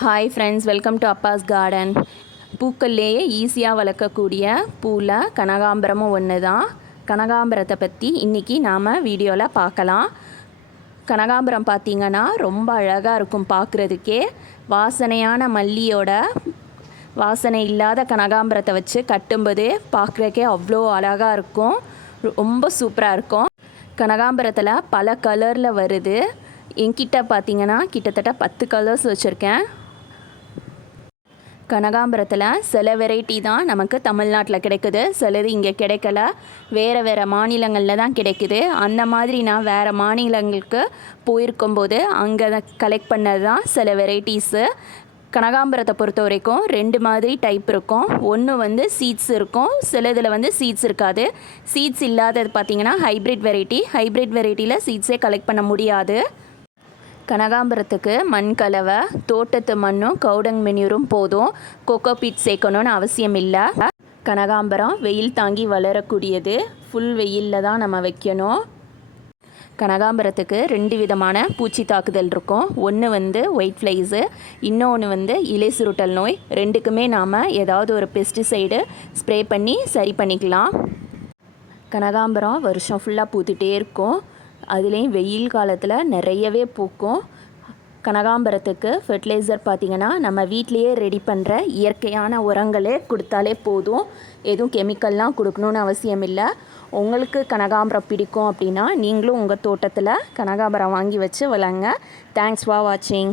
Hi friends, welcome to Abbas garden. பூக்கள்லேயே ஈஸியாக வளர்க்கக்கூடிய பூவில் கனகாம்பரமும் ஒன்று தான். கனகாம்பரத்தை பற்றி இன்றைக்கி நாம் வீடியோவில் பார்க்கலாம். கனகாம்பரம் பார்த்திங்கன்னா ரொம்ப அழகாக இருக்கும் பார்க்குறதுக்கே. வாசனையான மல்லியோட வாசனை இல்லாத கனகாம்பரத்தை வச்சு கட்டும்போது பார்க்குறதுக்கே அவ்வளோ அழகாக இருக்கும், ரொம்ப சூப்பராக இருக்கும். கனகாம்பரத்தில் பல கலரில் வருது. என்கிட்ட பார்த்திங்கன்னா கிட்டத்தட்ட 10 கலர்ஸ் வச்சுருக்கேன். கனகாம்பரத்தில் சில வெரைட்டி தான் நமக்கு தமிழ்நாட்டில் கிடைக்குது, சிலது இங்கே கிடைக்கல, வேறு மாநிலங்களில் தான் கிடைக்குது. அந்த மாதிரி நான் வேறு மாநிலங்களுக்கு போயிருக்கும்போது அங்கே கலெக்ட் பண்ணது தான் சில வெரைட்டிஸு. கனகாம்பரத்தை பொறுத்த வரைக்கும் 2 மாதிரி டைப் இருக்கும். ஒன்று வந்து சீட்ஸ் இருக்கும், சிலதில் வந்து சீட்ஸ் இருக்காது. சீட்ஸ் இல்லாதது பார்த்திங்கன்னா ஹைப்ரிட் வெரைட்டியில் சீட்ஸே கலெக்ட் பண்ண முடியாது. கனகாம்பரத்துக்கு மண் கலவை, தோட்டத்து மண்ணும் கவுடங் மென்யூரும் போதும். கோகோபீட் சேர்க்கணுன்னு அவசியம் இல்லை. கனகாம்பரம் வெயில் தாங்கி வளரக்கூடியது. ஃபுல் வெயிலில் தான் நம்ம வைக்கணும். கனகாம்பரத்துக்கு 2 விதமான பூச்சி தாக்குதல் இருக்கும். ஒன்று வந்து ஒயிட் ஃப்ளைஸு, இன்னொன்று வந்து இலை சுருட்டல் நோய். 2க்குமே நாம் ஏதாவது ஒரு பெஸ்டிசைடு ஸ்ப்ரே பண்ணி சரி பண்ணிக்கலாம். கனகாம்பரம் வருஷம் ஃபுல்லாக பூத்துகிட்டே இருக்கும். அதுலேயும் வெயில் காலத்தில் நிறையவே பூக்கும். கனகாம்பரத்துக்கு ஃபெர்டிலைசர் பார்த்திங்கன்னா நம்ம வீட்லேயே ரெடி பண்ணுற இயற்கையான உரங்களே கொடுத்தாலே போதும். எதுவும் கெமிக்கல்லாம் கொடுக்கணுன்னு அவசியம் இல்லை. உங்களுக்கு கனகாம்பரம் பிடிக்கும் அப்படின்னா நீங்களும் உங்கள் தோட்டத்தில் கனகாம்பரம் வாங்கி வச்சு வளங்க. தேங்க்ஸ் ஃபார் வாட்சிங்.